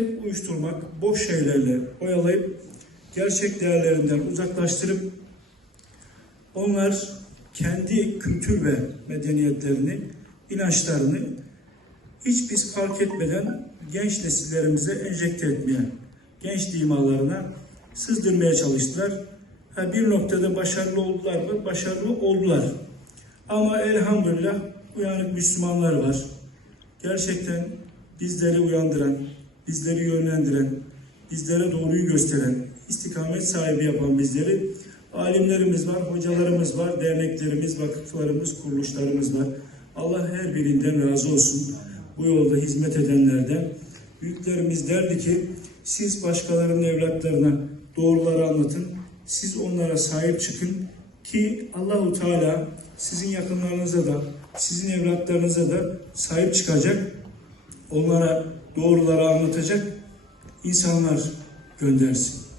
hep uyuşturmak, boş şeylerle oyalayıp gerçek değerlerinden uzaklaştırıp onlar kendi kültür ve medeniyetlerini, inançlarını hiç biz fark etmeden genç nesillerimize enjekte etmeye, genç dimalarına sızdırmaya çalıştılar. Ha, bir noktada başarılı oldular mı? Başarılı oldular. Ama elhamdülillah uyanık Müslümanlar var. Gerçekten bizleri uyandıran, bizleri yönlendiren, bizlere doğruyu gösteren, istikamet sahibi yapan bizleri alimlerimiz var, hocalarımız var, derneklerimiz, vakıflarımız, kuruluşlarımız var. Allah her birinden razı olsun. Bu yolda hizmet edenlerden. Büyüklerimiz derdi ki siz başkalarının evlatlarına doğruları anlatın. Siz onlara sahip çıkın ki Allahu Teala sizin yakınlarınıza da sizin evlatlarınıza da sahip çıkacak. Onlara doğruları anlatacak insanlar göndersin.